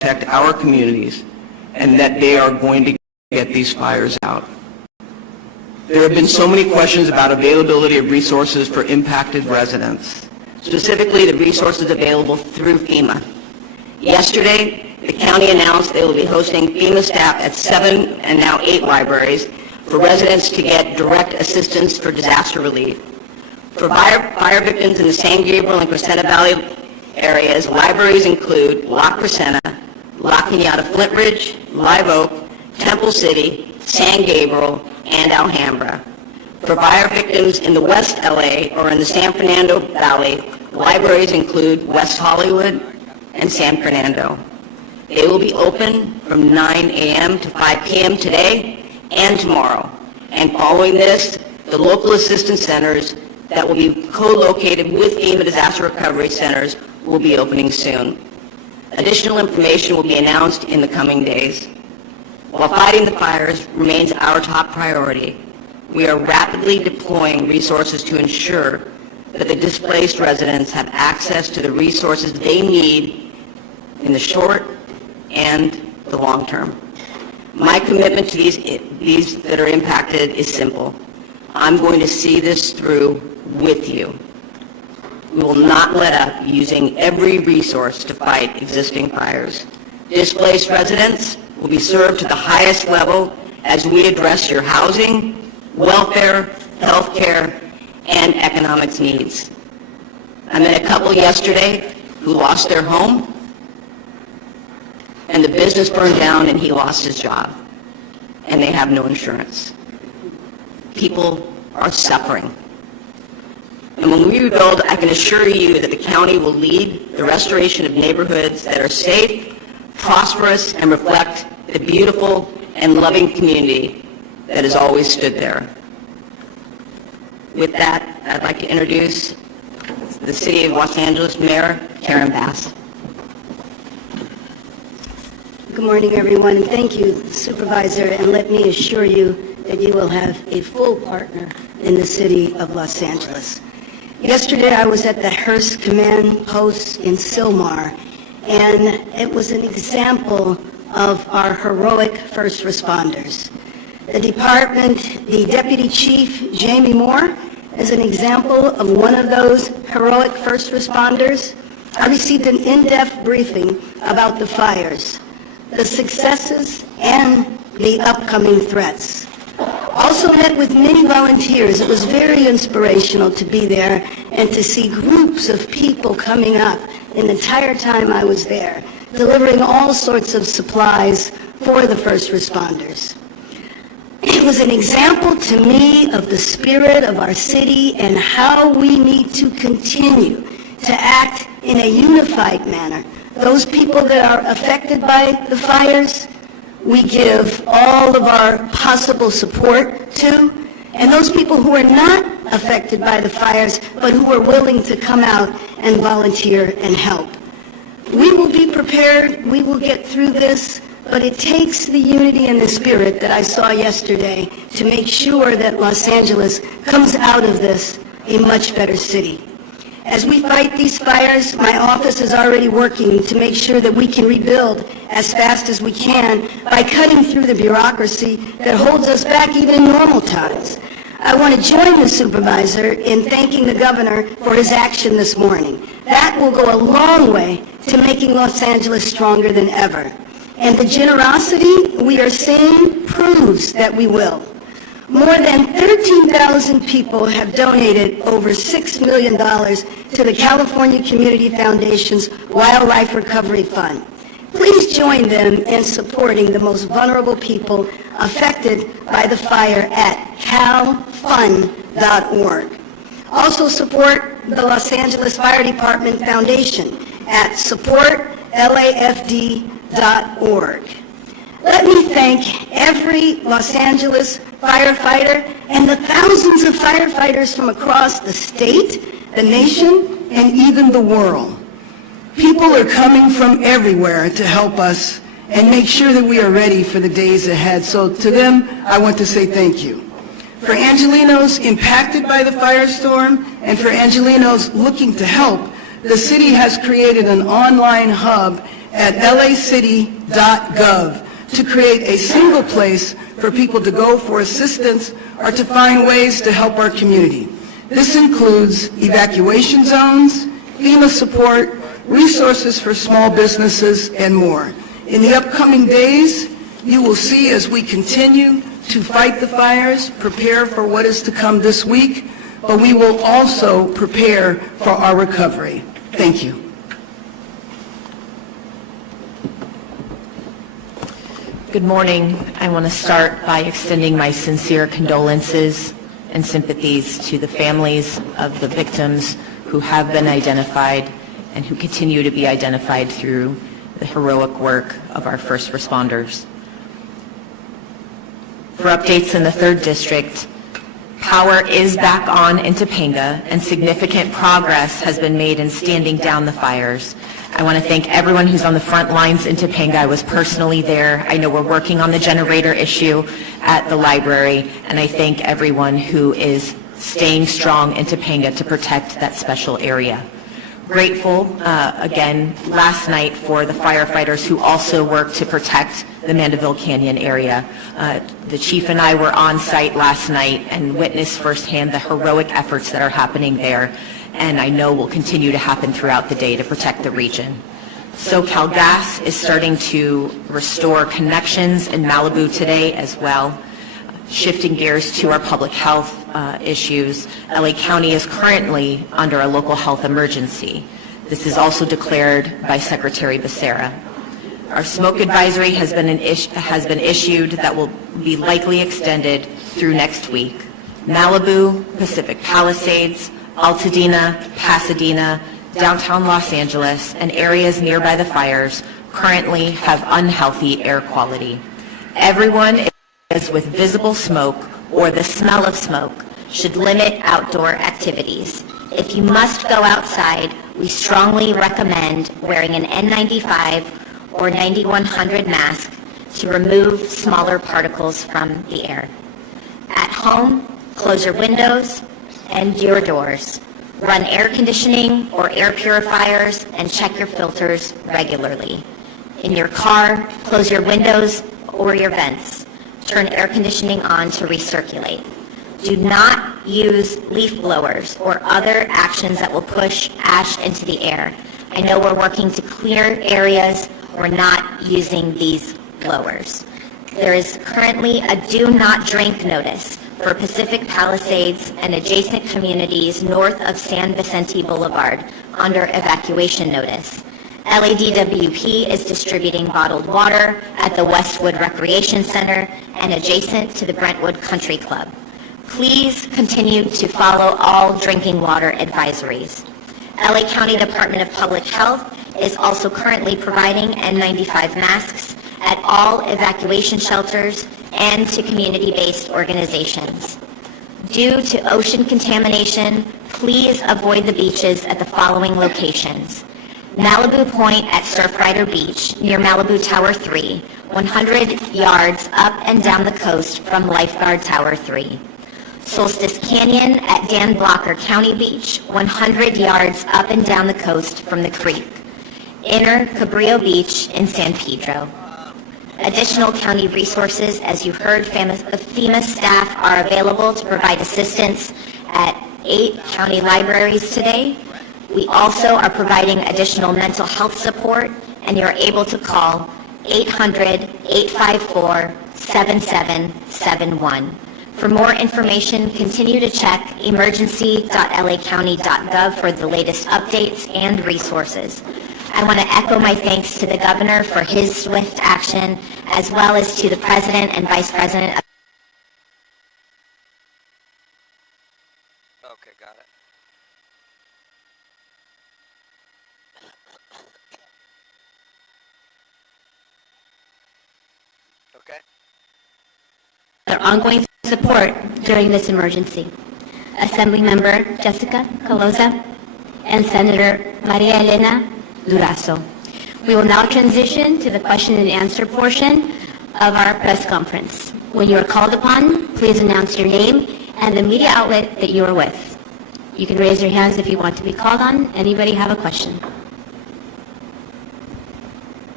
protect our communities and that they are going to get these fires out. There have been so many questions about availability of resources for impacted residents, specifically the resources available through FEMA. Yesterday, the county announced they will be hosting FEMA staff at 7 and now 8 libraries for residents to get direct assistance for disaster relief. For fire victims in the San Gabriel and Crescenta Valley areas, libraries include La Crescenta, La Cañada Flint Ridge, Live Oak, Temple City, San Gabriel, and Alhambra. For fire victims in the West LA or in the San Fernando Valley, libraries include West Hollywood and San Fernando. They will be open from 9 a.m. to 5 p.m. today and tomorrow. And following this, the local assistance centers that will be co-located with FEMA disaster recovery centers will be opening soon. Additional information will be announced in the coming days. While fighting the fires remains our top priority, we are rapidly deploying resources to ensure that the displaced residents have access to the resources they need in the short and the long term. My commitment to these that are impacted is simple. I'm going to see this through with you. We will not let up using every resource to fight existing fires. Displaced residents will be served to the highest level as we address your housing, welfare, health care, and economics needs. I met a couple yesterday who lost their home, and the business burned down and he lost his job, and they have no insurance. People are suffering. And when we rebuild, I can assure you that the county will lead the restoration of neighborhoods that are safe, prosperous, and reflect the beautiful and loving community that has always stood there. With that, I'd like to introduce the City of Los Angeles Mayor Karen Bass. Good morning, everyone, and thank you, Supervisor, and let me assure you that you will have a full partner in the City of Los Angeles. Yesterday, I was at the Hearst Command Post in Sylmar, and it was an example of our heroic first responders. The department, the Deputy Chief, Jamie Moore, is an example of one of those heroic first responders. I received an in-depth briefing about the fires, the successes, and the upcoming threats. Also met with many volunteers. It was very inspirational to be there and to see groups of people coming up the entire time I was there, delivering all sorts of supplies for the first responders. It was an example to me of the spirit of our city and how we need to continue to act in a unified manner. Those people that are affected by the fires, we give all of our possible support to, and those people who are not affected by the fires, but who are willing to come out and volunteer and help. We will be prepared, we will get through this, but it takes the unity and the spirit that I saw yesterday to make sure that Los Angeles comes out of this a much better city. As we fight these fires, my office is already working to make sure that we can rebuild as fast as we can by cutting through the bureaucracy that holds us back even in normal times. I want to join the supervisor in thanking the governor for his action this morning. That will go a long way to making Los Angeles stronger than ever. And the generosity we are seeing proves that we will. More than 13,000 people have donated over $6 million to the California Community Foundation's Wildlife Recovery Fund. Please join them in supporting the most vulnerable people affected by the fire at calfund.org. Also support the Los Angeles Fire Department Foundation at supportlafd.org. Let me thank every Los Angeles firefighter and the thousands of firefighters from across the state, the nation, and even the world. People are coming from everywhere to help us and make sure that we are ready for the days ahead. So to them, I want to say thank you. For Angelenos impacted by the firestorm and for Angelenos looking to help, the city has created an online hub at lacity.gov to create a single place for people to go for assistance or to find ways to help our community. This includes evacuation zones, FEMA support, resources for small businesses, and more. In the upcoming days, you will see as we continue to fight the fires, prepare for what is to come this week, but we will also prepare for our recovery. Thank you. Good morning. I want to start by extending my sincere condolences and sympathies to the families of the victims who have been identified and who continue to be identified through the heroic work of our first responders. For updates in the 3rd District, power is back on in Topanga and significant progress has been made in standing down the fires. I want to thank everyone who's on the front lines in Topanga. I was personally there. I know we're working on the generator issue at the library, and I thank everyone who is staying strong in Topanga to protect that special area. Grateful, again, last night for the firefighters who also worked to protect the Mandeville Canyon area. The chief and I were on site last night and witnessed firsthand the heroic efforts that are happening there, and I know will continue to happen throughout the day to protect the region. SoCal Gas is starting to restore connections in Malibu today as well. Shifting gears to our public health issues, LA County is currently under a local health emergency. This is also declared by Secretary Becerra. Our smoke advisory has been issued that will be likely extended through next week. Malibu, Pacific Palisades, Altadena, Pasadena, downtown Los Angeles, and areas nearby the fires currently have unhealthy air quality. Everyone with visible smoke or the smell of smoke should limit outdoor activities. If you must go outside, we strongly recommend wearing an N95 or 9100 mask to remove smaller particles from the air. At home, close your windows and your doors. Run air conditioning or air purifiers and check your filters regularly. In your car, close your windows or your vents. Turn air conditioning on to recirculate. Do not use leaf blowers or other actions that will push ash into the air. I know we're working to clear areas. We're not using these blowers. There is currently a do not drink notice for Pacific Palisades and adjacent communities north of San Vicente Boulevard under evacuation notice. LADWP is distributing bottled water at the Westwood Recreation Center and adjacent to the Brentwood Country Club. Please continue to follow all drinking water advisories. LA County Department of Public Health is also currently providing N95 masks at all evacuation shelters and to community-based organizations. Due to ocean contamination, please avoid the beaches at the following locations. Malibu Point at Surfrider Beach near Malibu Tower 3, 100 yards up and down the coast from Lifeguard Tower 3. Solstice Canyon at Dan Blocker County Beach, 100 yards up and down the coast from the creek. Inner Cabrillo Beach in San Pedro. Additional county resources, as you heard, FEMA staff are available to provide assistance at 8 county libraries today. We also are providing additional mental health support, and you're able to call 800-854-7771. For more information, continue to check emergency.lacounty.gov for the latest updates and resources. I want to echo my thanks to the governor for his swift action, as well as to the president and vice president. Okay, got it. Okay. Their ongoing support during this emergency. Assemblymember Jessica Caloza and Senator Maria Elena Durazo. We will now transition to the question and answer portion of our press conference. When you are called upon, please announce your name and the media outlet that you are with. You can raise your hands if you want to be called on. Anybody have a question?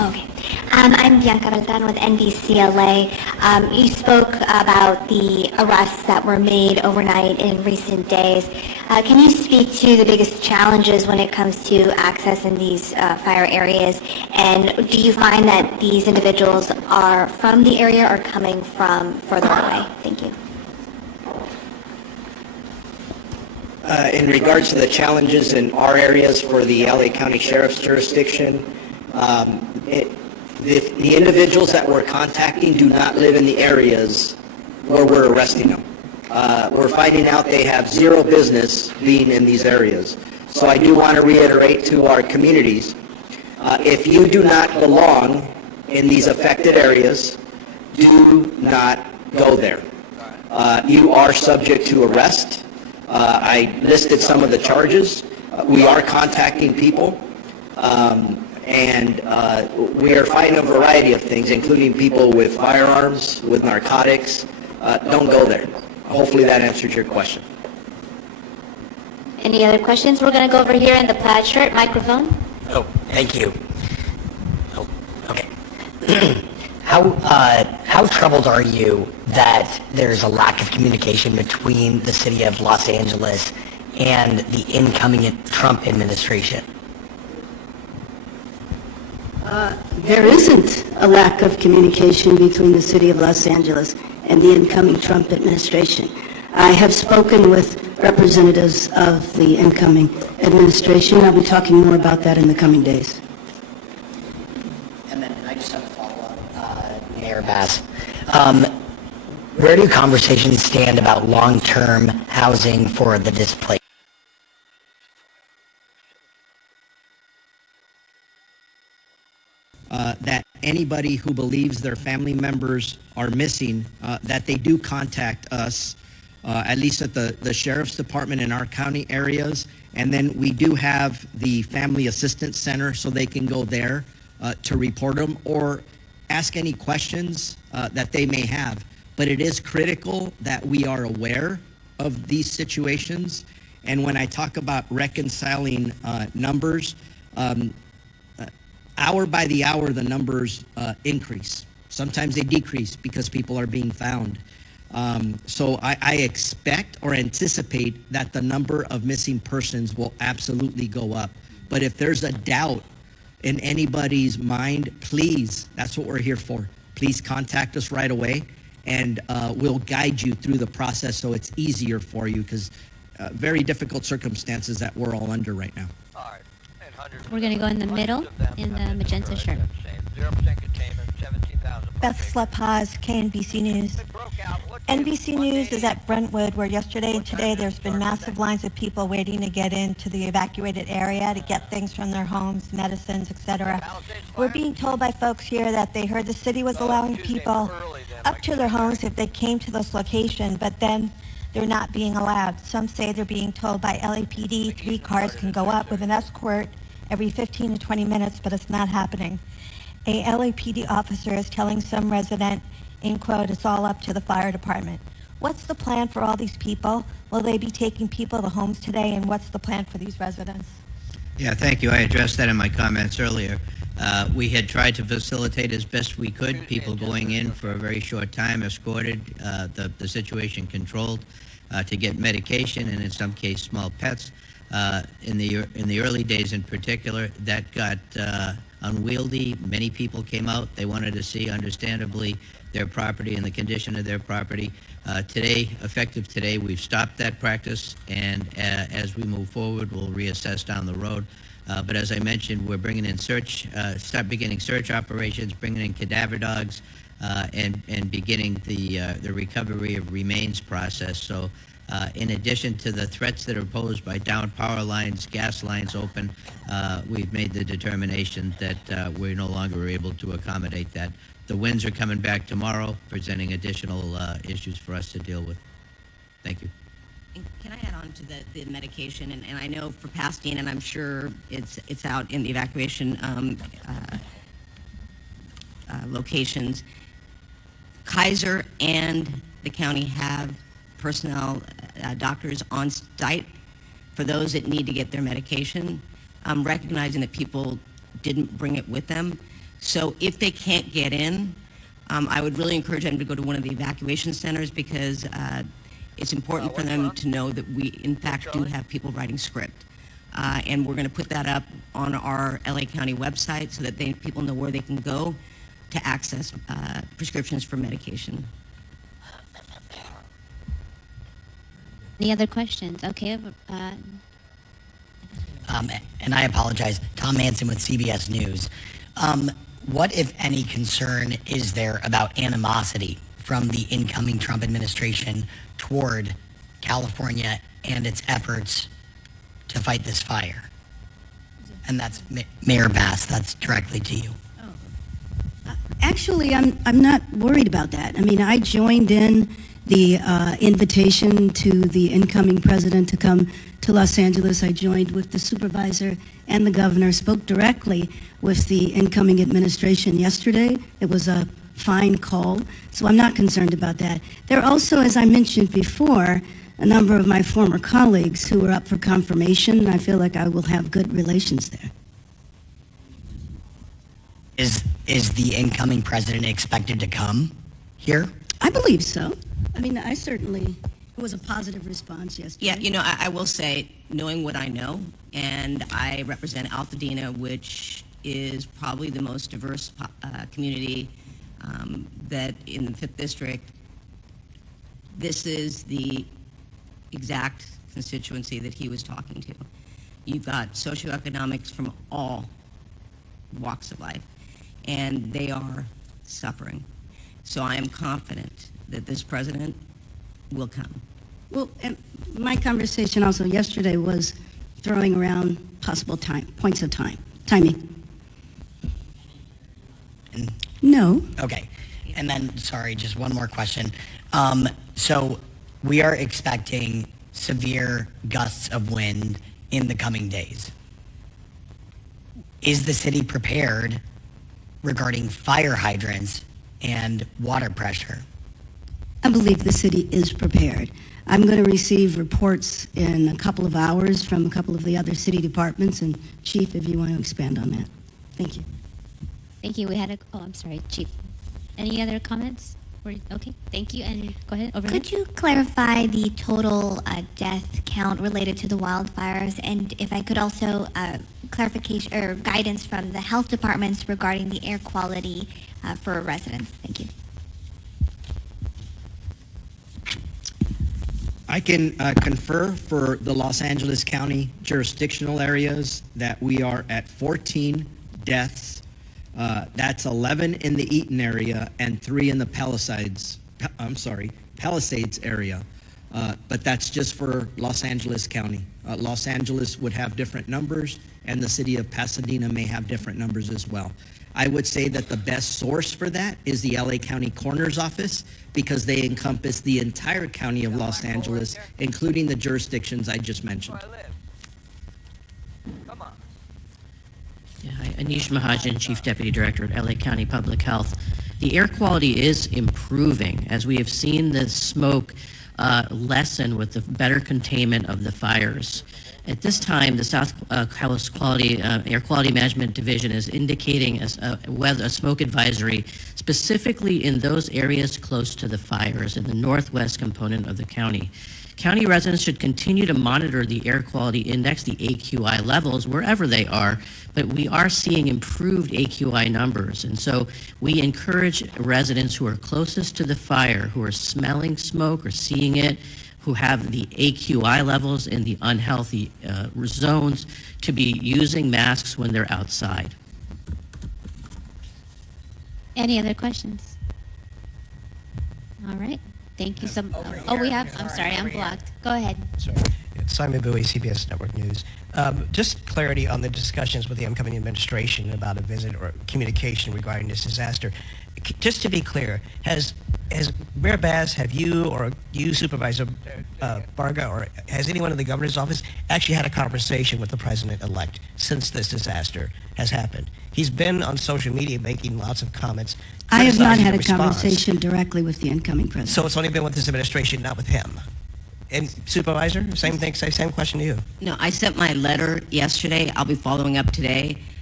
Okay. I'm Bianca Beltran with NBCLA. You spoke about the arrests that were made overnight in recent days. Can you speak to the biggest challenges when it comes to access in these fire areas? And do you find that these individuals are from the area or coming from further away? Thank you. In regards to the challenges in our areas for the LA County Sheriff's jurisdiction, the individuals that we're contacting do not live in the areas where we're arresting them. We're finding out they have zero business being in these areas. So I do want to reiterate to our communities, if you do not belong in these affected areas, do not go there. You are subject to arrest. I listed some of the charges. We are contacting people, and we are finding a variety of things, including people with firearms, with narcotics. Don't go there. Hopefully that answers your question. Any other questions? We're going to go over here in the plaid shirt microphone. Oh, thank you. Oh, okay. How troubled are you that there's a lack of communication between the city of Los Angeles and the incoming Trump administration? There isn't a lack of communication between the city of Los Angeles and the incoming Trump administration. I have spoken with representatives of the incoming administration. I'll be talking more about that in the coming days. And then I just have a follow-up, Mayor Bass. Where do conversations stand about long-term housing for the displaced? That anybody who believes their family members are missing, that they do contact us, at least at the Sheriff's Department in our county areas. And then we do have the Family Assistance Center, so they can go there to report them or ask any questions that they may have. But it is critical that we are aware of these situations. And when I talk about reconciling numbers, hour by the hour, the numbers increase. Sometimes they decrease because people are being found. So I expect or anticipate that the number of missing persons will absolutely go up. But if there's a doubt in anybody's mind, please, that's what we're here for. Please contact us right away, and we'll guide you through the process so it's easier for you, because very difficult circumstances that we're all under right now. We're going to go in the middle in the magenta shirt. Beth La Paz, KNBC News. NBC News is at Brentwood, where yesterday and today there's been massive lines of people waiting to get into the evacuated area to get things from their homes, medicines, etc. We're being told by folks here that they heard the city was allowing people up to their homes if they came to this location, but then they're not being allowed. Some say they're being told by LAPD 3 cars can go up with an escort every 15 to 20 minutes, but it's not happening. A LAPD officer is telling some resident, in quote, it's all up to the fire department. What's the plan for all these people? Will they be taking people to homes today, and what's the plan for these residents? Yeah, thank you. I addressed that in my comments earlier. We had tried to facilitate as best we could, people going in for a very short time, escorted, the situation controlled, to get medication and in some case small pets. In the early days in particular, that got unwieldy. Many people came out. They wanted to see, understandably, their property and the condition of their property. Today, effective today, we've stopped that practice, and as we move forward, we'll reassess down the road. But as I mentioned, we're bringing in beginning search operations, bringing in cadaver dogs, and beginning the recovery of remains process. So in addition to the threats that are posed by downed power lines, gas lines open, we've made the determination that we're no longer able to accommodate that. The winds are coming back tomorrow, presenting additional issues for us to deal with. Thank you. And can I add on to the medication? And I know for Pasadena, and I'm sure it's out in the evacuation locations, Kaiser and the county have personnel, doctors on site for those that need to get their medication, recognizing that people didn't bring it with them. So if they can't get in, I would really encourage them to go to one of the evacuation centers because it's important for them to know that we, in fact, do have people writing script. And we're going to put that up on our LA County website so that people know where they can go to access prescriptions for medication. Any other questions? Okay. And I apologize, Tom Manson with CBS News. What, if any, concern is there about animosity from the incoming Trump administration toward California and its efforts to fight this fire? And that's Mayor Bass, that's directly to you. Actually, I'm not worried about that. I mean, I joined in the invitation to the incoming president to come to Los Angeles. I joined with the supervisor and the governor, spoke directly with the incoming administration yesterday. It was a fine call, so I'm not concerned about that. There are also, as I mentioned before, a number of my former colleagues who are up for confirmation, and I feel like I will have good relations there. Is the incoming president expected to come here? I believe so. I mean, I certainly, it was a positive response yesterday. Yeah, you know, I will say, knowing what I know, and I represent Altadena, which is probably the most diverse community that in the 5th District, this is the exact constituency that he was talking to. You've got socioeconomics from all walks of life, and they are suffering. So I am confident that this president will come. Well, and my conversation also yesterday was throwing around possible points of timing. No. Okay. And then, sorry, just one more question. So we are expecting severe gusts of wind in the coming days. Is the city prepared regarding fire hydrants and water pressure? I believe the city is prepared. I'm going to receive reports in a couple of hours from a couple of the other city departments, and Chief, if you want to expand on that. Thank you. Thank you. I'm sorry, Chief. Any other comments? Okay, thank you, and go ahead, over Could you clarify the total death count related to the wildfires, and if I could also clarification or guidance from the health departments regarding the air quality for residents? Thank you. I can confer for the Los Angeles County jurisdictional areas that we are at 14 deaths. That's 11 in the Eaton area and 3 in the Palisades area. But that's just for Los Angeles County. Los Angeles would have different numbers, and the city of Pasadena may have different numbers as well. I would say that the best source for that is the LA County Coroner's Office, because they encompass the entire county of Los Angeles, including the jurisdictions I just mentioned. Yeah, hi, Anish Mahajan, Chief Deputy Director at LA County Public Health. The air quality is improving as we have seen the smoke lessen with the better containment of the fires. At this time, the South Coast Air Quality Management Division is indicating a smoke advisory specifically in those areas close to the fires in the northwest component of the county. County residents should continue to monitor the air quality index, the AQI levels, wherever they are, but we are seeing improved AQI numbers. And so we encourage residents who are closest to the fire, who are smelling smoke or seeing it, who have the AQI levels in the unhealthy zones, to be using masks when they're outside. Any other questions? All right. Thank you so much. Oh, we have, I'm sorry, I'm blocked. Go ahead. Sorry. Simon Bowie, CBS Network News. Just clarity on the discussions with the incoming administration about a visit or communication regarding this disaster. Just to be clear, has Mayor Bass, have you or you, Supervisor Varga, or has anyone in the governor's office actually had a conversation with the president-elect since this disaster has happened? He's been on social media making lots of comments. I have not had a response. conversation directly with the incoming president. So it's only been with this administration, not with him. And Supervisor, same thing, same question to you. No, I sent my letter yesterday. I'll be following up today.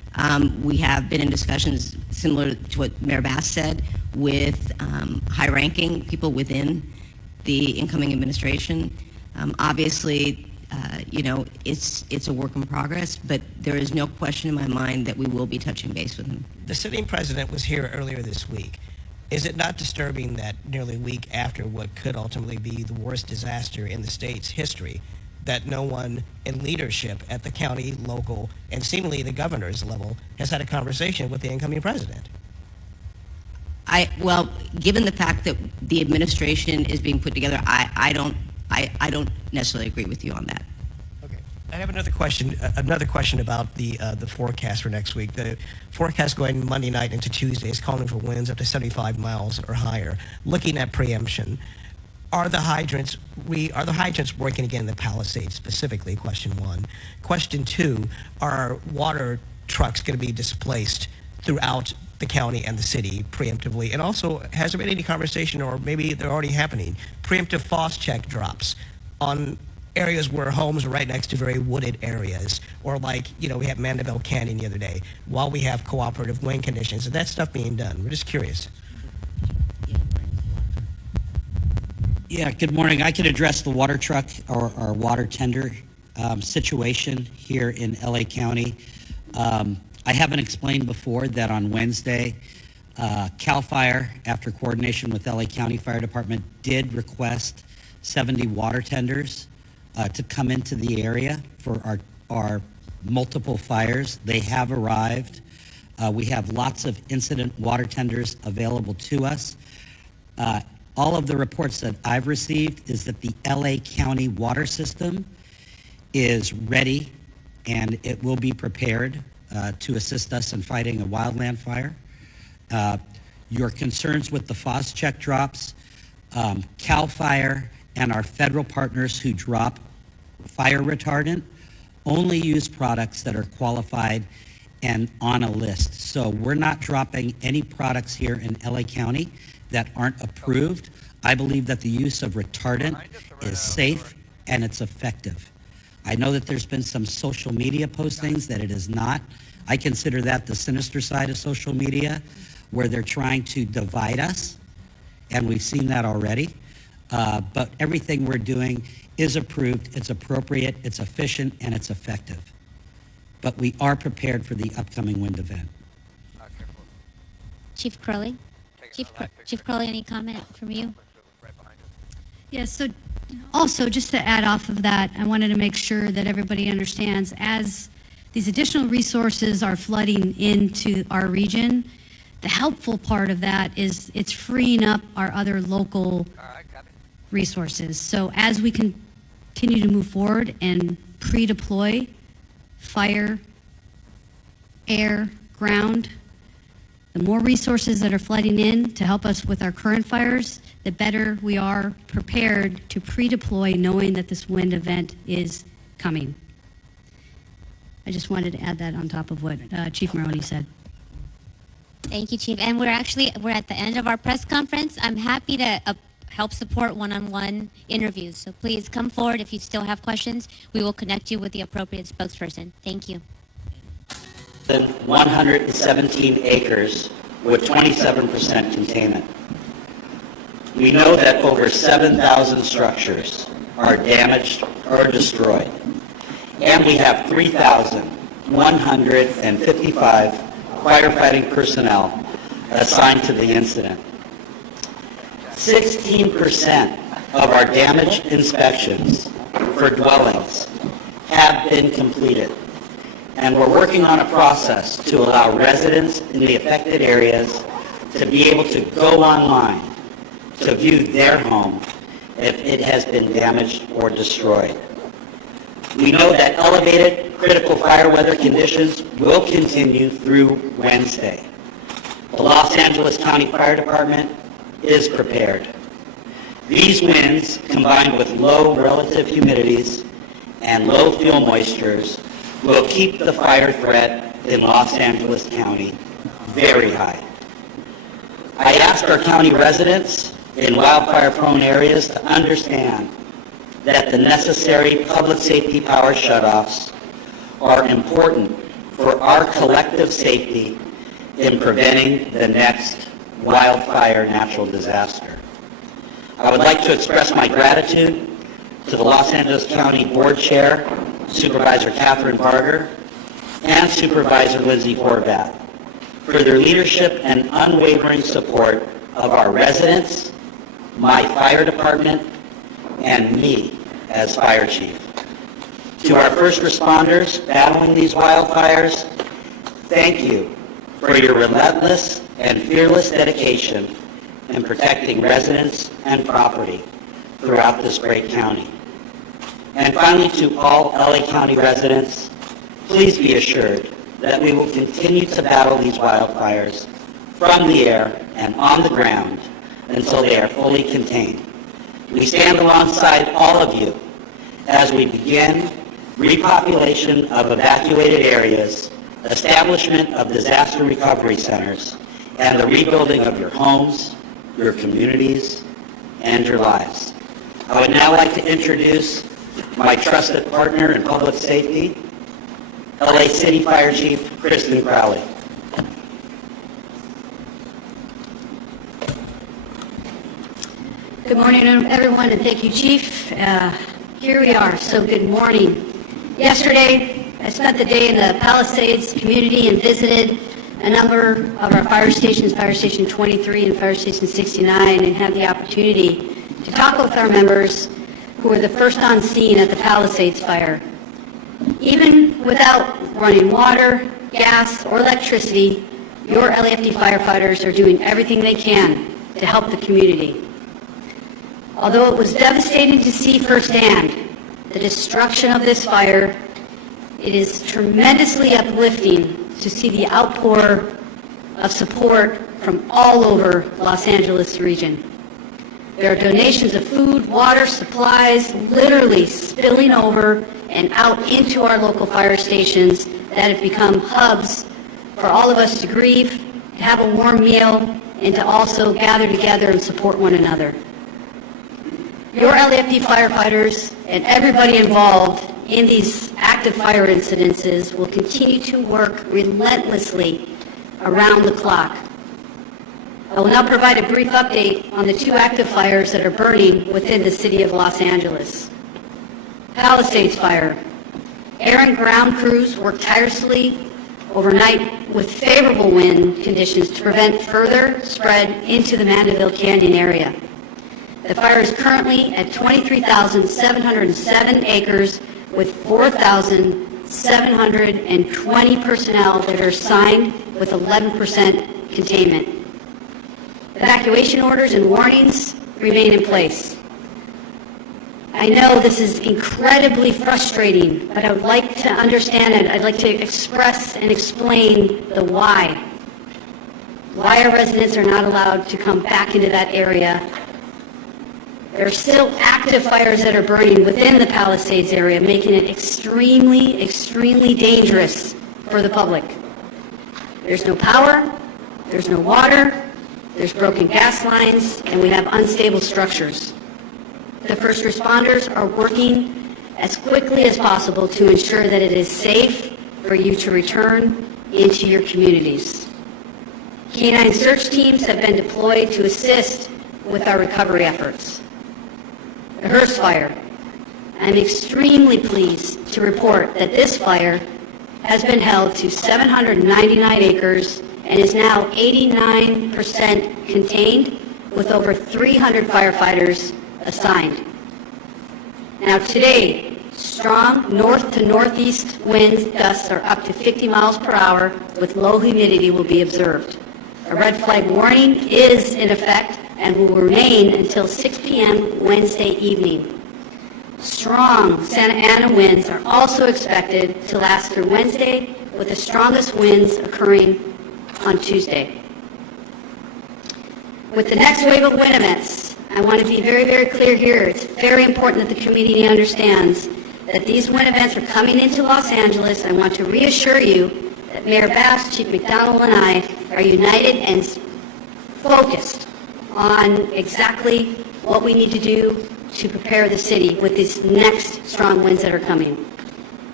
We have been in discussions similar to what Mayor Bass said with high-ranking people within the incoming administration. Obviously, it's a work in progress, but there is no question in my mind that we will be touching base with him. The sitting president was here earlier this week. Is it not disturbing that nearly a week after what could ultimately be the worst disaster in the state's history, that no one in leadership at the county, local, and seemingly the governor's level has had a conversation with the incoming president? Well, given the fact that the administration is being put together, I don't necessarily agree with you on that. I have another question about the forecast for next week. The forecast going Monday night into Tuesday is calling for winds up to 75 miles or higher. Looking at preemption, are the hydrants working again in the Palisades specifically? Question one. Question two, are water trucks going to be displaced throughout the county and the city preemptively? And also, has there been any conversation, or maybe they're already happening, preemptive frost check drops on areas where homes are right next to very wooded areas, or like, we had Mandeville Canyon the other day, while we have cooperative wind conditions? Is that stuff being done? We're just curious. Yeah, good morning. I could address the water truck or water tender situation here in LA County. I haven't explained before that on Wednesday, CAL FIRE, after coordination with LA County Fire Department, did request 70 water tenders to come into the area for our multiple fires. They have arrived. We have lots of incident water tenders available to us. All of the reports that I've received is that the LA County water system is ready and it will be prepared to assist us in fighting a wildland fire. Your concerns with the FOS check drops, CAL FIRE and our federal partners who drop fire retardant only use products that are qualified and on a list. So we're not dropping any products here in LA County that aren't approved. I believe that the use of retardant is safe and it's effective. I know that there's been some social media postings that it is not. I consider that the sinister side of social media, where they're trying to divide us, and we've seen that already. But everything we're doing is approved, it's appropriate, it's efficient, and it's effective. But we are prepared for the upcoming wind event. Chief Crowley? Chief Crowley, any comment from you? Yes, so also just to add off of that, I wanted to make sure that everybody understands, as these additional resources are flooding into our region, the helpful part of that is it's freeing up our other local resources. So as we continue to move forward and pre-deploy fire, air, ground, the more resources that are flooding in to help us with our current fires, the better we are prepared to pre-deploy, knowing that this wind event is coming. I just wanted to add that on top of what Chief Maroney said. Thank you, Chief. And we're at the end of our press conference. I'm happy to help support one-on-one interviews. So please come forward if you still have questions. We will connect you with the appropriate spokesperson. Thank you. 117 acres with 27% containment. We know that over 7,000 structures are damaged or destroyed, and we have 3,155 firefighting personnel assigned to the incident. 16% of our damage inspections for dwellings have been completed, and we're working on a process to allow residents in the affected areas to be able to go online to view their home if it has been damaged or destroyed. We know that elevated critical fire weather conditions will continue through Wednesday. The Los Angeles County Fire Department is prepared. These winds, combined with low relative humidities and low fuel moistures, will keep the fire threat in Los Angeles County very high. I asked our county residents in wildfire-prone areas to understand that the necessary public safety power shutoffs are important for our collective safety in preventing the next wildfire natural disaster. I would like to express my gratitude to the Los Angeles County Board Chair, Supervisor Catherine Barger, and Supervisor Lindsay Horvath for their leadership and unwavering support of our residents, my fire department, and me as fire chief. To our first responders battling these wildfires, thank you for your relentless and fearless dedication in protecting residents and property throughout this great county. And finally, to all LA County residents, please be assured that we will continue to battle these wildfires from the air and on the ground until they are fully contained. We stand alongside all of you as we begin repopulation of evacuated areas, establishment of disaster recovery centers, and the rebuilding of your homes, your communities, and your lives. I would now like to introduce my trusted partner in public safety, LA City Fire Chief Kristen Crowley. Good morning, everyone, and thank you, Chief. Here we are, so good morning. Yesterday, I spent the day in the Palisades community and visited a number of our fire stations, Fire Station 23 and Fire Station 69, and had the opportunity to talk with our members who were the first on scene at the Palisades fire. Even without running water, gas, or electricity, your LAFD firefighters are doing everything they can to help the community. Although it was devastating to see firsthand the destruction of this fire, it is tremendously uplifting to see the outpour of support from all over Los Angeles region. There are donations of food, water, supplies, literally spilling over and out into our local fire stations that have become hubs for all of us to grieve, to have a warm meal, and to also gather together and support one another. Your LAFD firefighters and everybody involved in these active fire incidences will continue to work relentlessly around the clock. I will now provide a brief update on the two active fires that are burning within the city of Los Angeles. Palisades Fire. Air and ground crews worked tirelessly overnight with favorable wind conditions to prevent further spread into the Mandeville Canyon area. The fire is currently at 23,707 acres with 4,720 personnel that are assigned with 11% containment. Evacuation orders and warnings remain in place. I know this is incredibly frustrating, but I would like to understand it. I'd like to express and explain the why. Why our residents are not allowed to come back into that area. There are still active fires that are burning within the Palisades area, making it extremely, extremely dangerous for the public. There's no power, there's no water, there's broken gas lines, and we have unstable structures. The first responders are working as quickly as possible to ensure that it is safe for you to return into your communities. Canine search teams have been deployed to assist with our recovery efforts. The Hearst Fire. I'm extremely pleased to report that this fire has been held to 799 acres and is now 89% contained with over 300 firefighters assigned. Now today, strong north to northeast winds gusts are up to 50 miles per hour with low humidity will be observed. A red flag warning is in effect and will remain until 6 p.m. Wednesday evening. Strong Santa Ana winds are also expected to last through Wednesday, with the strongest winds occurring on Tuesday. With the next wave of wind events, I want to be very, very clear here. It's very important that the community understands that these wind events are coming into Los Angeles. I want to reassure you that Mayor Bass, Chief McDonald, and I are united and focused on exactly what we need to do to prepare the city with these next strong winds that are coming.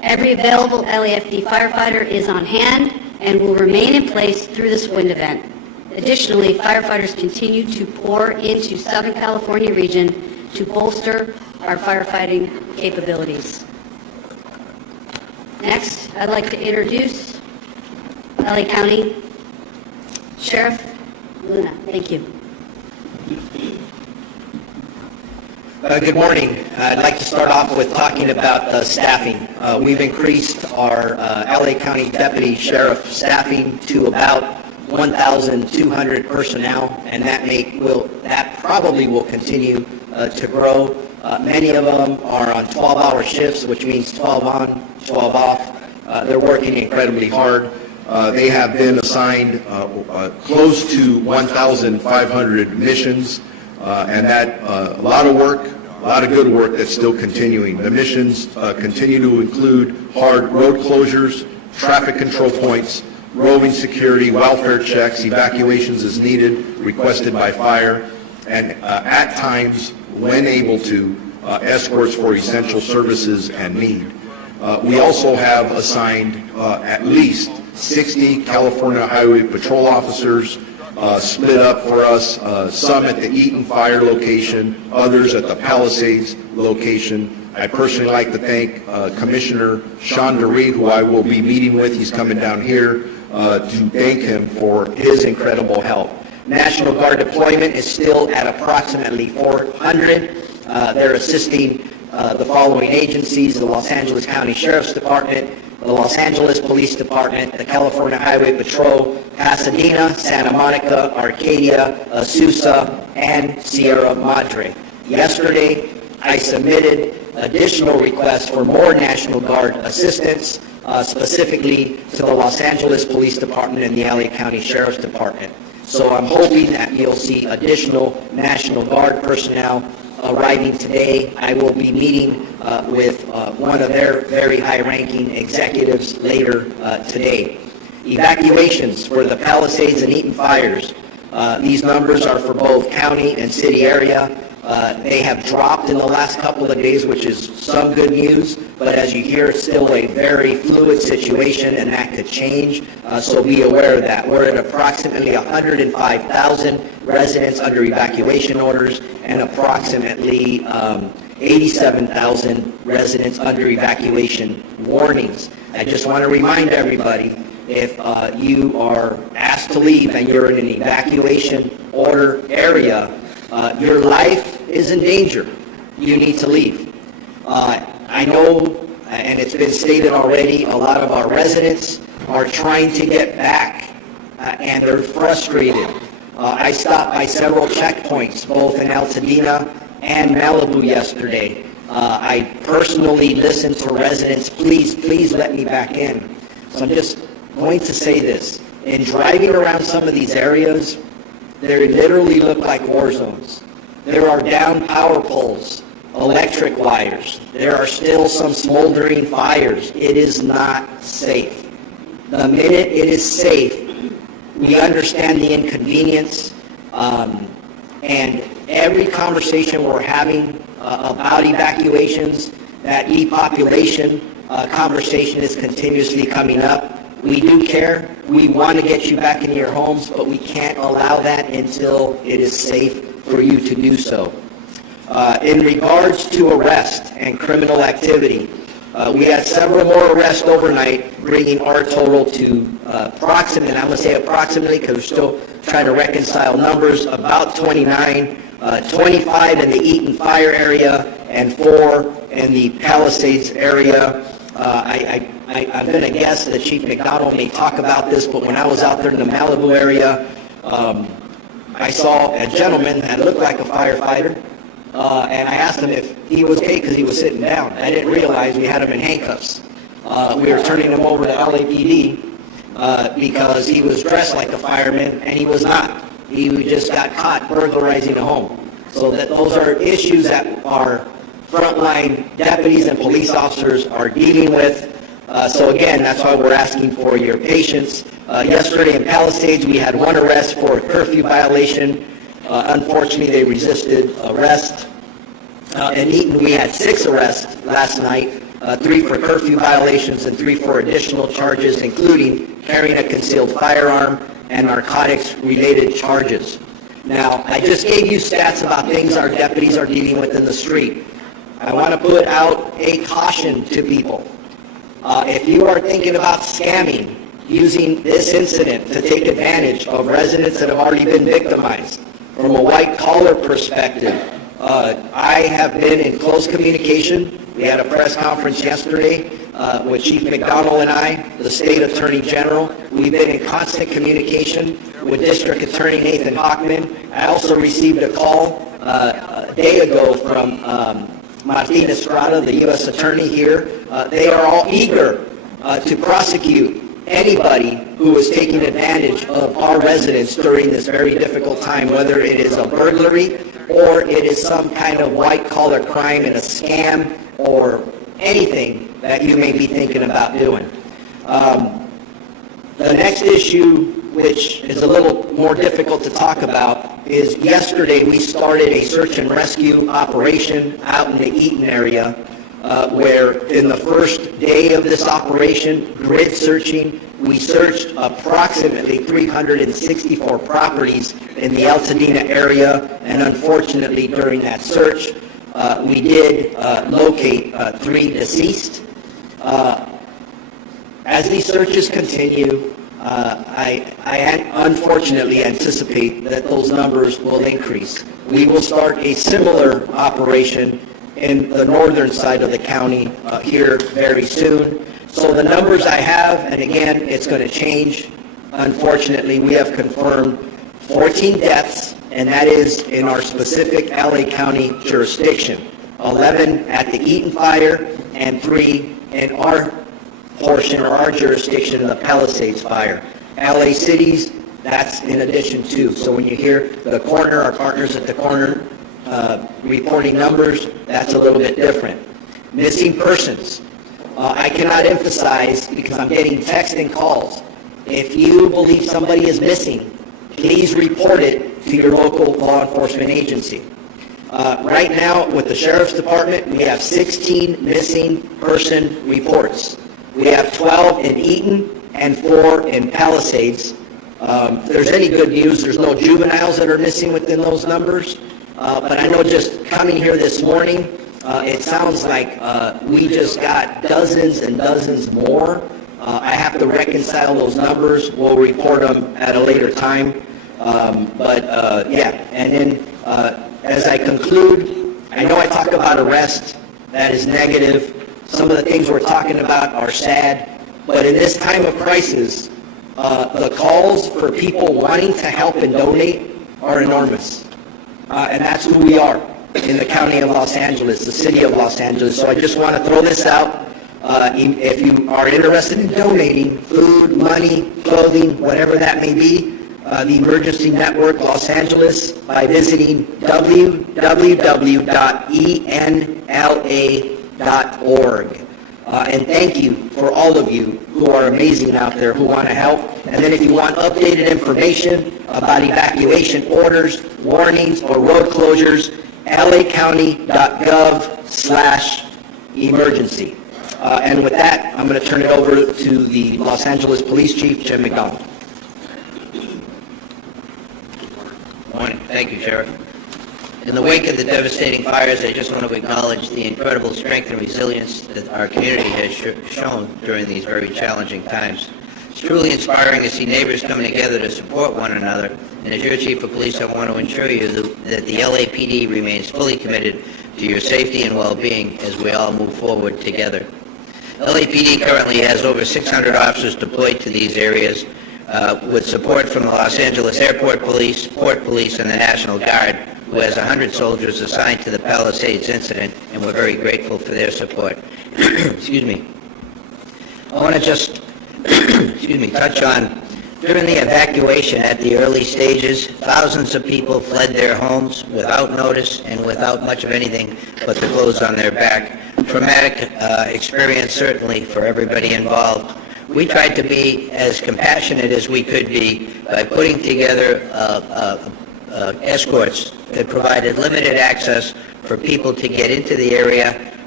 Every available LAFD firefighter is on hand and will remain in place through this wind event. Additionally, firefighters continue to pour into Southern California region to bolster our firefighting capabilities. Next, I'd like to introduce LA County Sheriff Luna. Thank you. Good morning. I'd like to start off with talking about staffing. We've increased our LA County Deputy Sheriff staffing to about 1,200 personnel, and that probably will continue to grow. Many of them are on 12-hour shifts, which means 12 on, 12 off. They're working incredibly hard. They have been assigned close to 1,500 missions, and that a lot of work, a lot of good work that's still continuing. The missions continue to include hard road closures, traffic control points, roving security, welfare checks, evacuations as needed, requested by fire, and at times, when able to, escorts for essential services and need. We also have assigned at least 60 California Highway Patrol officers split up for us, some at the Eaton Fire location, others at the Palisades location. I'd personally like to thank Commissioner Sean DeRee, who I will be meeting with. He's coming down here to thank him for his incredible help. National Guard deployment is still at approximately 400. They're assisting the following agencies: the Los Angeles County Sheriff's Department, the Los Angeles Police Department, the California Highway Patrol, Pasadena, Santa Monica, Arcadia, Azusa, and Sierra Madre. Yesterday, I submitted additional requests for more National Guard assistance, specifically to the Los Angeles Police Department and the LA County Sheriff's Department. So I'm hoping that you'll see additional National Guard personnel arriving today. I will be meeting with one of their very high-ranking executives later today. Evacuations for the Palisades and Eaton fires. These numbers are for both county and city area. They have dropped in the last couple of days, which is some good news, but as you hear, it's still a very fluid situation, and that could change, so be aware of that. We're at approximately 105,000 residents under evacuation orders and approximately 87,000 residents under evacuation warnings. I just want to remind everybody, if you are asked to leave and you're in an evacuation order area, your life is in danger. You need to leave. I know, and it's been stated already, a lot of our residents are trying to get back, and they're frustrated. I stopped by several checkpoints, both in Altadena and Malibu yesterday. I personally listened to residents, please let me back in. So I'm just going to say this. In driving around some of these areas, they literally look like war zones. There are down power poles, electric wires. There are still some smoldering fires. It is not safe. The minute it is safe, we understand the inconvenience, and every conversation we're having about evacuations, that depopulation conversation is continuously coming up. We do care. We want to get you back into your homes, but we can't allow that until it is safe for you to do so. In regards to arrest and criminal activity, we had several more arrests overnight, bringing our total to approximately, I'm going to say approximately because we're still trying to reconcile numbers, about 29, 25 in the Eaton Fire area and 4 in the Palisades area. I'm going to guess that Chief McDonald may talk about this, but when I was out there in the Malibu area, I saw a gentleman that looked like a firefighter, and I asked him if he was okay because he was sitting down. I didn't realize we had him in handcuffs. We were turning him over to LAPD because he was dressed like a fireman, and he was not. He just got caught burglarizing a home. So those are issues that our frontline deputies and police officers are dealing with. So again, that's why we're asking for your patience. Yesterday in Palisades, we had 1 arrest for a curfew violation. Unfortunately, they resisted arrest. In Eaton, we had 6 arrests last night 3 for curfew violations, and 3 for additional charges, including carrying a concealed firearm and narcotics-related charges. Now, I just gave you stats about things our deputies are dealing with in the street. I want to put out a caution to people. If you are thinking about scamming, using this incident to take advantage of residents that have already been victimized, from a white-collar perspective, I have been in close communication. We had a press conference yesterday with Chief McDonald and I, the State Attorney General. We've been in constant communication with District Attorney Nathan Hockman. I also received a call a day ago from Martin Estrada, the U.S. Attorney here. They are all eager to prosecute anybody who is taking advantage of our residents during this very difficult time, whether it is a burglary or it is some kind of white-collar crime and a scam or anything that you may be thinking about doing. The next issue, which is a little more difficult to talk about, is yesterday we started a search and rescue operation out in the Eaton area, where in the first day of this operation, grid searching, we searched approximately 364 properties in the Altadena area, and unfortunately during that search, we did locate 3 deceased. As these searches continue, I unfortunately anticipate that those numbers will increase. We will start a similar operation in the northern side of the county here very soon. So the numbers I have, and again, it's going to change. Unfortunately, we have confirmed 14 deaths, and that is in our specific LA County jurisdiction. 11 at the Eaton fire and 3 in our portion or our jurisdiction in the Palisades fire. LA cities, that's in addition to. So when you hear the coroner, our partners at the coroner reporting numbers, that's a little bit different. Missing persons. I cannot emphasize, because I'm getting texts and calls, if you believe somebody is missing, please report it to your local law enforcement agency. Right now, with the Sheriff's Department, we have 16 missing person reports. We have 12 in Eaton and 4 in Palisades. If there's any good news, there's no juveniles that are missing within those numbers. But I know just coming here this morning, it sounds like we just got dozens and dozens more. I have to reconcile those numbers. We'll report them at a later time. Yeah, and then as I conclude, I know I talk about arrest. That is negative. Some of the things we're talking about are sad. But in this time of crisis, the calls for people wanting to help and donate are enormous. And that's who we are in the county of Los Angeles, the city of Los Angeles. So I just want to throw this out. If you are interested in donating food, money, clothing, whatever that may be, the Emergency Network Los Angeles by visiting www.enla.org. And thank you for all of you who are amazing out there who want to help. And then if you want updated information about evacuation orders, warnings, or road closures, lacounty.gov/emergency. And with that, I'm going to turn it over to the Los Angeles Police Chief, Jim McDonald. Morning. Thank you, Sheriff. In the wake of the devastating fires, I just want to acknowledge the incredible strength and resilience that our community has shown during these very challenging times. It's truly inspiring to see neighbors coming together to support one another. And as your Chief of Police, I want to ensure you that the LAPD remains fully committed to your safety and well-being as we all move forward together. LAPD currently has over 600 officers deployed to these areas with support from the Los Angeles Airport Police, Port Police, and the National Guard, who has 100 soldiers assigned to the Palisades incident, and we're very grateful for their support. Excuse me. I want to just touch on, during the evacuation at the early stages, thousands of people fled their homes without notice and without much of anything but the clothes on their back. Traumatic experience, certainly, for everybody involved. We tried to be as compassionate as we could be by putting together escorts that provided limited access for people to get into the area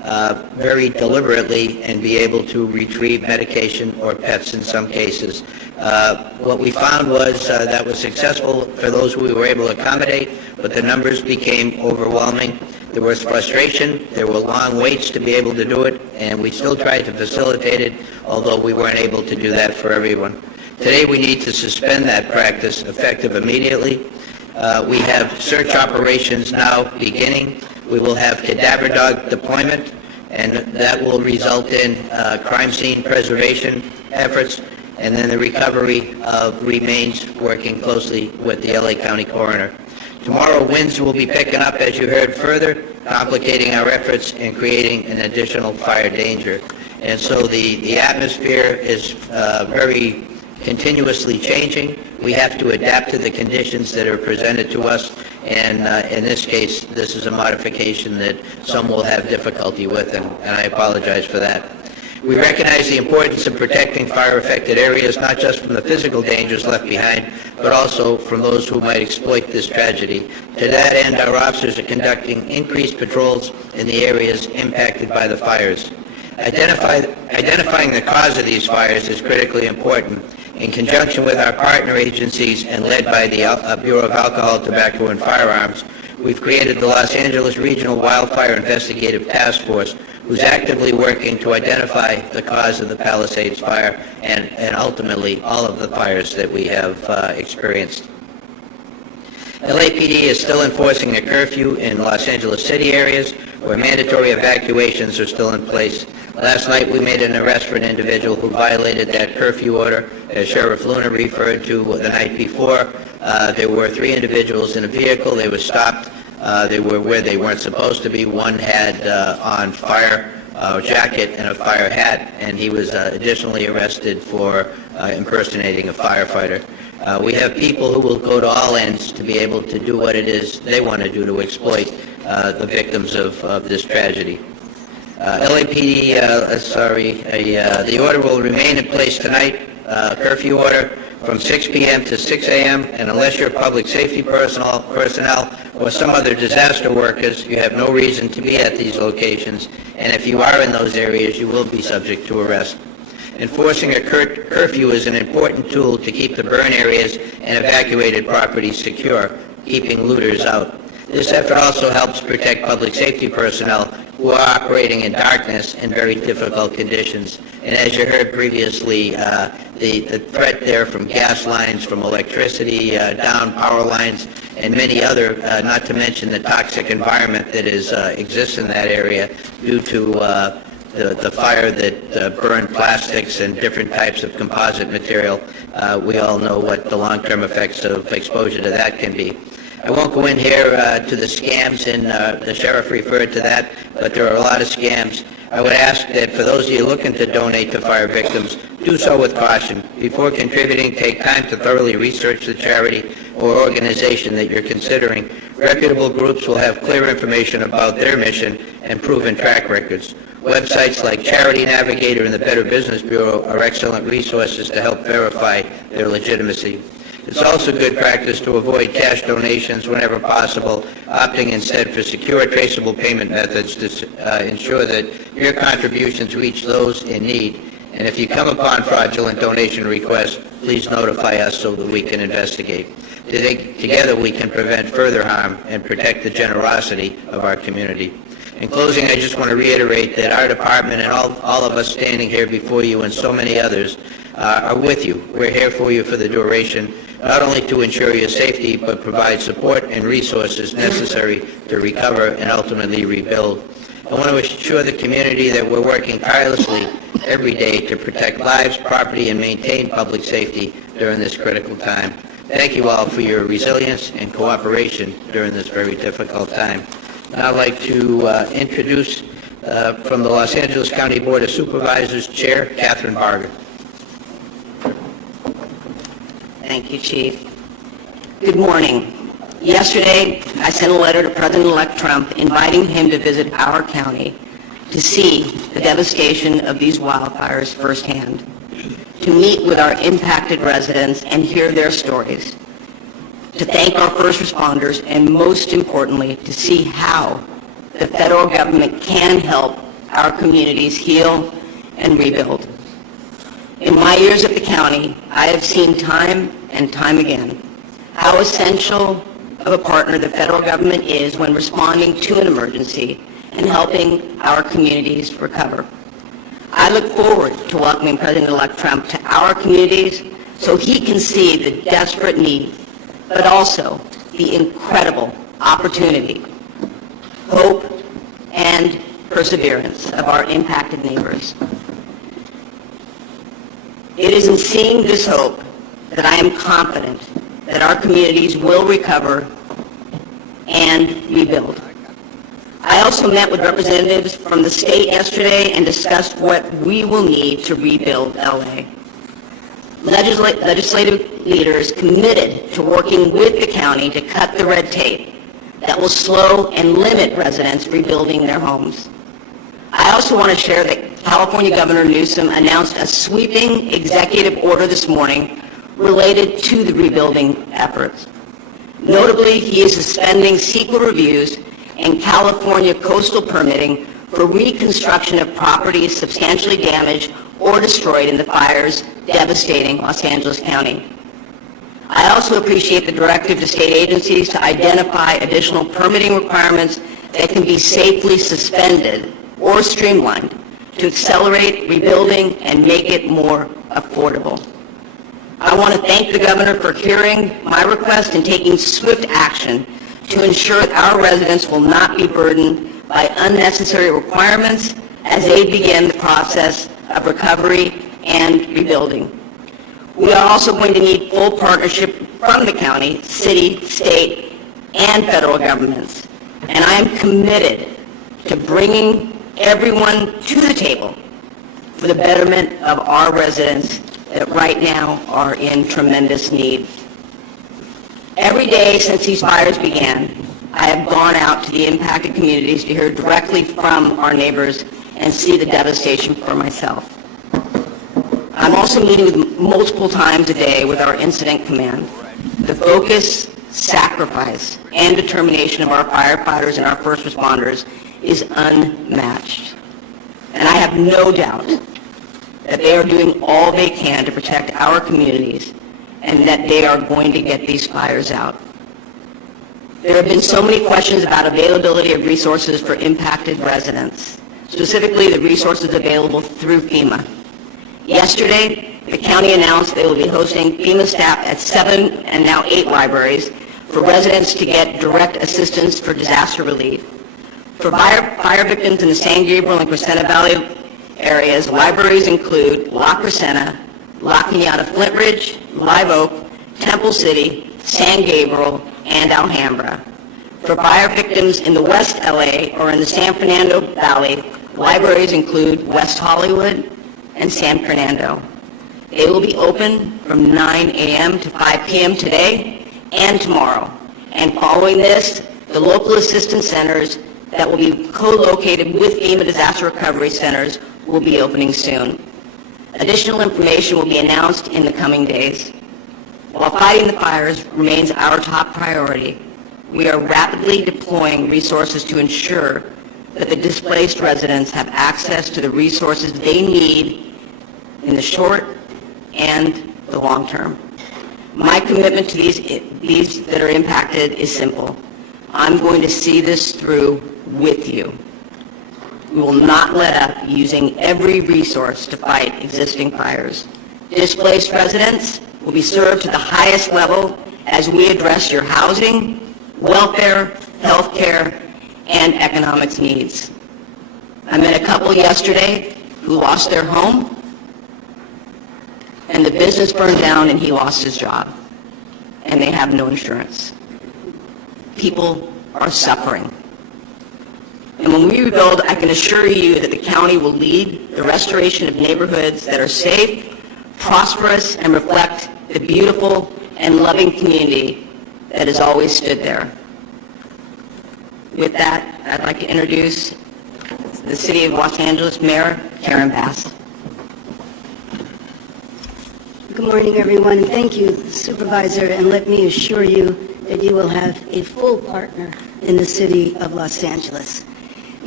very deliberately and be able to retrieve medication or pets in some cases. What we found was that was successful for those we were able to accommodate, but the numbers became overwhelming. There was frustration, there were long waits to be able to do it, and we still tried to facilitate it, although we weren't able to do that for everyone. Today we need to suspend that practice effective immediately. We have search operations now beginning. We will have cadaver dog deployment, and that will result in crime scene preservation efforts, and then the recovery of remains, working closely with the LA County Coroner. Tomorrow, winds will be picking up, as you heard, further, complicating our efforts and creating an additional fire danger. And so the atmosphere is very continuously changing. We have to adapt to the conditions that are presented to us, and in this case, this is a modification that some will have difficulty with, and I apologize for that. We recognize the importance of protecting fire-affected areas, not just from the physical dangers left behind, but also from those who might exploit this tragedy. To that end, our officers are conducting increased patrols in the areas impacted by the fires. Identifying the cause of these fires is critically important. In conjunction with our partner agencies and led by the Bureau of Alcohol, Tobacco, and Firearms, we've created the Los Angeles Regional Wildfire Investigative Task Force, who's actively working to identify the cause of the Palisades fire and ultimately all of the fires that we have experienced. LAPD is still enforcing a curfew in Los Angeles City areas where mandatory evacuations are still in place. Last night we made an arrest for an individual who violated that curfew order, as Sheriff Luna referred to the night before. There were 3 individuals in a vehicle. They were stopped. They were where they weren't supposed to be. One had on fire jacket and a fire hat, and he was additionally arrested for impersonating a firefighter. We have people who will go to all ends to be able to do what it is they want to do to exploit the victims of this tragedy. LAPD, the order will remain in place tonight, curfew order from 6 p.m. to 6 a.m., and unless you're public safety personnel or some other disaster workers, you have no reason to be at these locations, and if you are in those areas, you will be subject to arrest. Enforcing a curfew is an important tool to keep the burn areas and evacuated properties secure, keeping looters out. This effort also helps protect public safety personnel who are operating in darkness in very difficult conditions. And as you heard previously, the threat there from gas lines, from electricity, down power lines, and many other, not to mention the toxic environment that exists in that area due to the fire that burned plastics and different types of composite material. We all know what the long-term effects of exposure to that can be. I won't go in here to the scams, and the sheriff referred to that, but there are a lot of scams. I would ask that for those of you looking to donate to fire victims, do so with caution. Before contributing, take time to thoroughly research the charity or organization that you're considering. Reputable groups will have clear information about their mission and proven track records. Websites like Charity Navigator and the Better Business Bureau are excellent resources to help verify their legitimacy. It's also good practice to avoid cash donations whenever possible, opting instead for secure, traceable payment methods to ensure that your contributions reach those in need. And if you come upon fraudulent donation requests, please notify us so that we can investigate. Together we can prevent further harm and protect the generosity of our community. In closing, I just want to reiterate that our department and all of us standing here before you and so many others are with you. We're here for you for the duration, not only to ensure your safety, but provide support and resources necessary to recover and ultimately rebuild. I want to assure the community that we're working tirelessly every day to protect lives, property, and maintain public safety during this critical time. Thank you all for your resilience and cooperation during this very difficult time. Now I'd like to introduce from the Los Angeles County Board of Supervisors Chair, Catherine Barger. Thank you, Chief. Good morning. Yesterday, I sent a letter to President-elect Trump inviting him to visit our county to see the devastation of these wildfires firsthand, to meet with our impacted residents and hear their stories, to thank our first responders, and most importantly, to see how the federal government can help our communities heal and rebuild. In my years at the county, I have seen time and time again how essential of a partner the federal government is when responding to an emergency and helping our communities recover. I look forward to welcoming President-elect Trump to our communities so he can see the desperate need, but also the incredible opportunity, hope, and perseverance of our impacted neighbors. It is in seeing this hope that I am confident that our communities will recover and rebuild. I also met with representatives from the state yesterday and discussed what we will need to rebuild LA. Legislative leaders committed to working with the county to cut the red tape that will slow and limit residents rebuilding their homes. I also want to share that California Governor Newsom announced a sweeping executive order this morning related to the rebuilding efforts. Notably, he is suspending CEQA reviews and California coastal permitting for reconstruction of properties substantially damaged or destroyed in the fires devastating Los Angeles County. I also appreciate the directive to state agencies to identify additional permitting requirements that can be safely suspended or streamlined to accelerate rebuilding and make it more affordable. I want to thank the governor for hearing my request and taking swift action to ensure that our residents will not be burdened by unnecessary requirements as they begin the process of recovery and rebuilding. We are also going to need full partnership from the county, city, state, and federal governments. And I am committed to bringing everyone to the table for the betterment of our residents that right now are in tremendous need. Every day since these fires began, I have gone out to the impacted communities to hear directly from our neighbors and see the devastation for myself. I'm also meeting with multiple times a day with our incident command. The focus, sacrifice, and determination of our firefighters and our first responders is unmatched. And I have no doubt that they are doing all they can to protect our communities and that they are going to get these fires out. There have been so many questions about availability of resources for impacted residents, specifically the resources available through FEMA. Yesterday, the county announced they will be hosting FEMA staff at 7 and now 8 libraries for residents to get direct assistance for disaster relief. For fire victims in the San Gabriel and Crescenta Valley areas, libraries include La Crescenta, La Cañada Flint Ridge, Live Oak, Temple City, San Gabriel, and Alhambra. For fire victims in the West LA or in the San Fernando Valley, libraries include West Hollywood and San Fernando. They will be open from 9 a.m. to 5 p.m. today and tomorrow. And following this, the local assistance centers that will be co-located with FEMA disaster recovery centers will be opening soon. Additional information will be announced in the coming days. While fighting the fires remains our top priority, we are rapidly deploying resources to ensure that the displaced residents have access to the resources they need in the short and the long term. My commitment to these that are impacted is simple. I'm going to see this through with you. We will not let up using every resource to fight existing fires. Displaced residents will be served to the highest level as we address your housing, welfare, health care, and economics needs. I met a couple yesterday who lost their home, and the business burned down and he lost his job, and they have no insurance. People are suffering. And when we rebuild, I can assure you that the county will lead the restoration of neighborhoods that are safe, prosperous, and reflect the beautiful and loving community that has always stood there. With that, I'd like to introduce the City of Los Angeles Mayor Karen Bass. Good morning, everyone. Thank you, Supervisor, and let me assure you that you will have a full partner in the City of Los Angeles.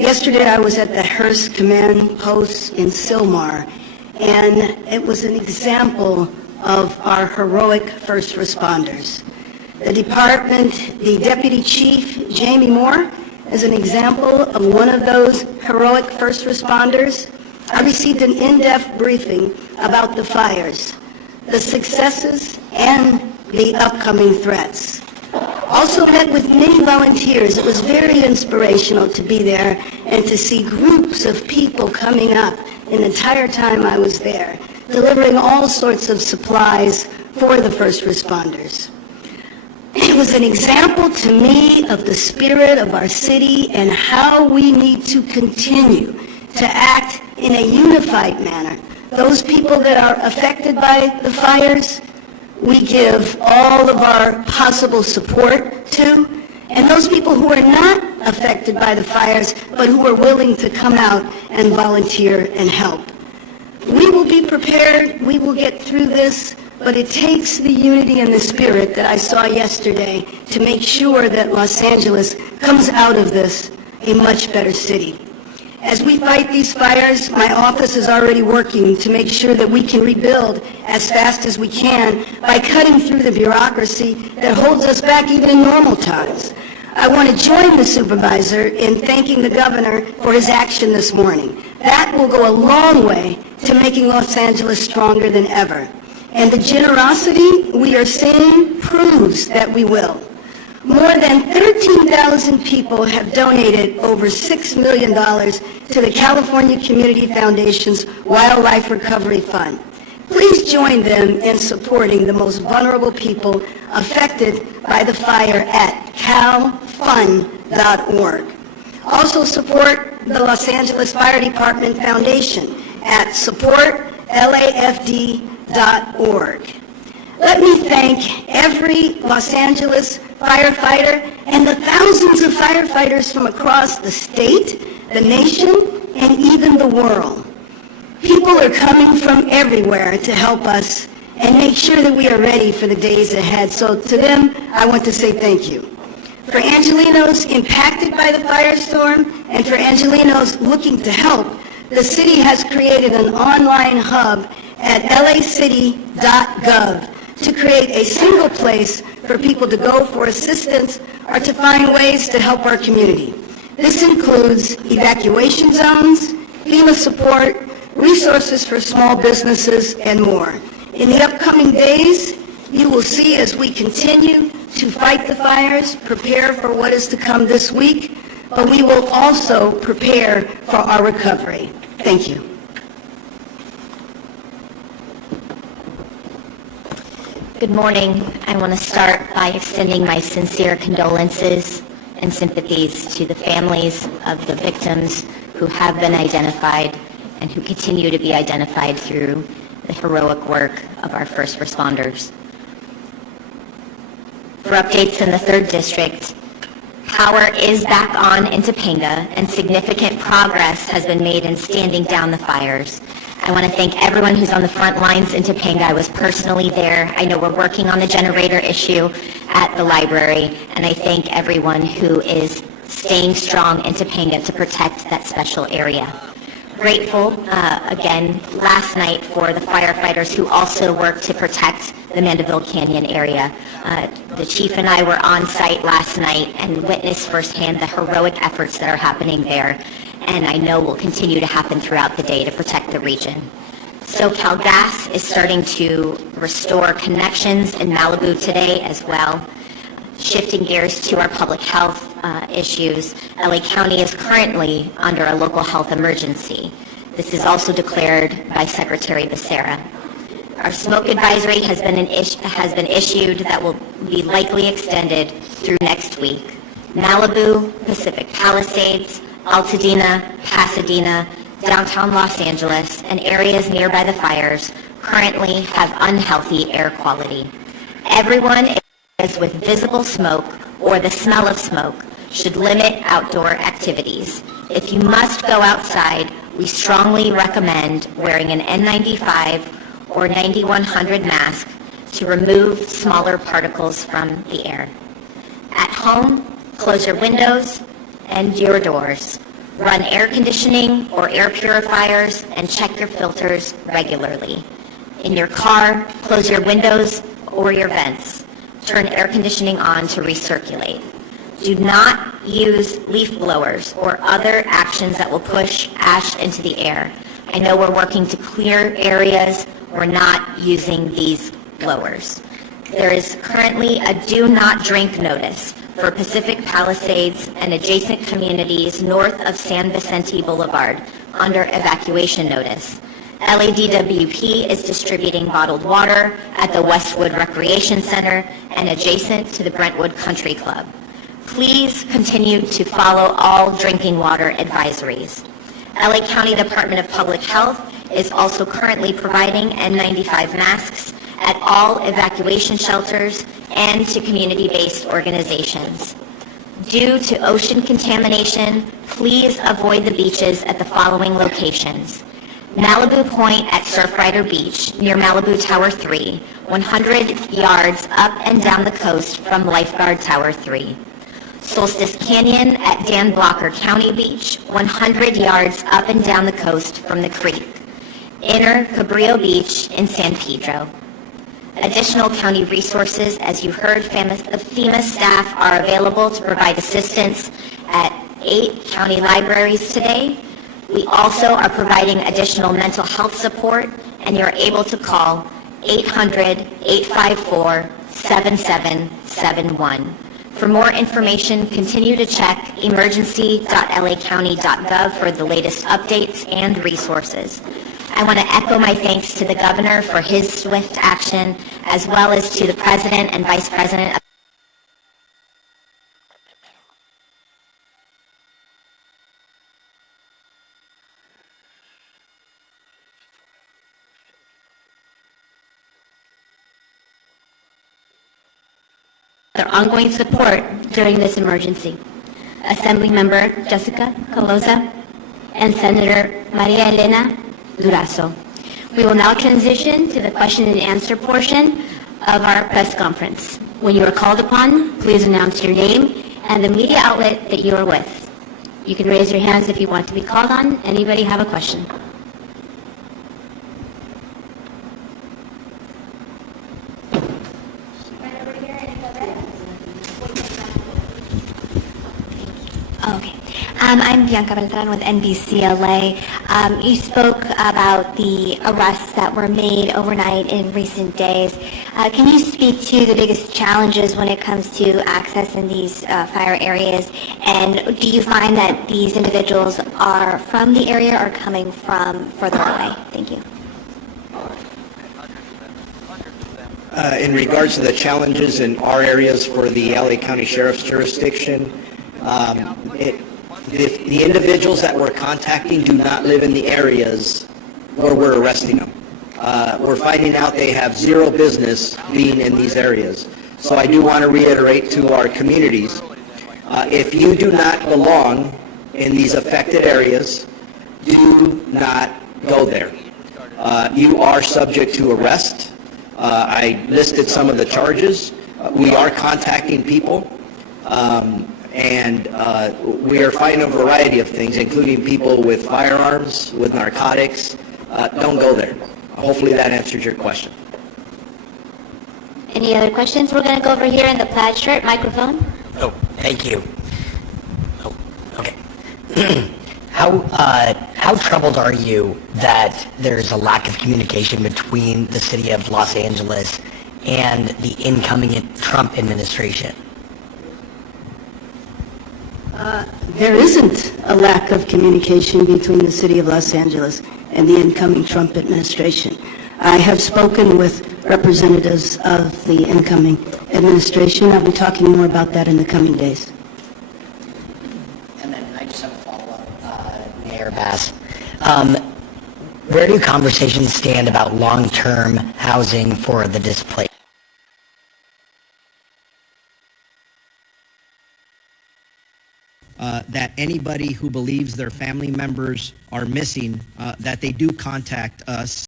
Yesterday, I was at the Hearst Command Post in Sylmar, and it was an example of our heroic first responders. The Deputy Chief, Jamie Moore, is an example of one of those heroic first responders. I received an in-depth briefing about the fires, the successes, and the upcoming threats. Also met with many volunteers. It was very inspirational to be there and to see groups of people coming up the entire time I was there, delivering all sorts of supplies for the first responders. It was an example to me of the spirit of our city and how we need to continue to act in a unified manner. Those people that are affected by the fires, we give all of our possible support to, and those people who are not affected by the fires, but who are willing to come out and volunteer and help. We will be prepared, we will get through this, but it takes the unity and the spirit that I saw yesterday to make sure that Los Angeles comes out of this a much better city. As we fight these fires, my office is already working to make sure that we can rebuild as fast as we can by cutting through the bureaucracy that holds us back even in normal times. I want to join the supervisor in thanking the governor for his action this morning. That will go a long way to making Los Angeles stronger than ever. And the generosity we are seeing proves that we will. More than 13,000 people have donated over $6 million to the California Community Foundation's Wildlife Recovery Fund. Please join them in supporting the most vulnerable people affected by the fire at calfund.org. Also support the Los Angeles Fire Department Foundation at supportlafd.org. Let me thank every Los Angeles firefighter and the thousands of firefighters from across the state, the nation, and even the world. People are coming from everywhere to help us and make sure that we are ready for the days ahead. So to them, I want to say thank you. For Angelenos impacted by the firestorm and for Angelenos looking to help, the city has created an online hub at lacity.gov to create a single place for people to go for assistance or to find ways to help our community. This includes evacuation zones, FEMA support, resources for small businesses, and more. In the upcoming days, you will see as we continue to fight the fires, prepare for what is to come this week, but we will also prepare for our recovery. Thank you. Good morning. I want to start by extending my sincere condolences and sympathies to the families of the victims who have been identified and who continue to be identified through the heroic work of our first responders. For updates in the 3rd District, power is back on in Topanga and significant progress has been made in standing down the fires. I want to thank everyone who's on the front lines in Topanga. I was personally there. I know we're working on the generator issue at the library, and I thank everyone who is staying strong in Topanga to protect that special area. Grateful, again, last night for the firefighters who also work to protect the Mandeville Canyon area. The chief and I were on site last night and witnessed firsthand the heroic efforts that are happening there, and I know will continue to happen throughout the day to protect the region. SoCal Gas is starting to restore connections in Malibu today as well. Shifting gears to our public health issues, LA County is currently under a local health emergency. This is also declared by Secretary Becerra. Our smoke advisory has been issued that will be likely extended through next week. Malibu, Pacific Palisades, Altadena, Pasadena, downtown Los Angeles, and areas nearby the fires currently have unhealthy air quality. Everyone with visible smoke or the smell of smoke should limit outdoor activities. If you must go outside, we strongly recommend wearing an N95 or 9100 mask to remove smaller particles from the air. At home, close your windows and your doors. Run air conditioning or air purifiers and check your filters regularly. In your car, close your windows or your vents. Turn air conditioning on to recirculate. Do not use leaf blowers or other actions that will push ash into the air. I know we're working to clear areas. We're not using these blowers. There is currently a do not drink notice for Pacific Palisades and adjacent communities north of San Vicente Boulevard under evacuation notice. LADWP is distributing bottled water at the Westwood Recreation Center and adjacent to the Brentwood Country Club. Please continue to follow all drinking water advisories. LA County Department of Public Health is also currently providing N95 masks at all evacuation shelters and to community-based organizations. Due to ocean contamination, please avoid the beaches at the following locations. Malibu Point at Surfrider Beach near Malibu Tower 3, 100 yards up and down the coast from Lifeguard Tower 3. Solstice Canyon at Dan Blocker County Beach, 100 yards up and down the coast from the creek. Inner Cabrillo Beach in San Pedro. Additional county resources, as you heard, FEMA staff are available to provide assistance at 8 county libraries today. We also are providing additional mental health support, and you're able to call 800-854-7771. For more information, continue to check emergency.lacounty.gov for the latest updates and resources. I want to echo my thanks to the governor for his swift action, as well as to the president and vice president of their ongoing support during this emergency. Assemblymember Jessica Caloza and Senator Maria Elena Durazo. We will now transition to the question and answer portion of our press conference. When you are called upon, please announce your name and the media outlet that you are with. You can raise your hands if you want to be called on. Anybody have a question? Okay. I'm Bianca Beltran with NBCLA. You spoke about the arrests that were made overnight in recent days. Can you speak to the biggest challenges when it comes to access in these fire areas? And do you find that these individuals are from the area or coming from further away? Thank you. In regards to the challenges in our areas for the LA County Sheriff's jurisdiction, the individuals that we're contacting do not live in the areas where we're arresting them. We're finding out they have zero business being in these areas. So I do want to reiterate to our communities, if you do not belong in these affected areas, do not go there. You are subject to arrest. I listed some of the charges. We are contacting people. And we are finding a variety of things, including people with firearms, with narcotics. Don't go there. Hopefully that answers your question. Any other questions? We're going to go over here in the plaid shirt microphone. Oh, thank you. Oh, okay. How troubled are you that there's a lack of communication between the city of Los Angeles and the incoming Trump administration? There isn't a lack of communication between the city of Los Angeles and the incoming Trump administration. I have spoken with representatives of the incoming administration. I'll be talking more about that in the coming days. And then I just have a follow-up, Mayor Bass. Where do conversations stand about long-term housing for the displaced? That anybody who believes their family members are missing, that they do contact us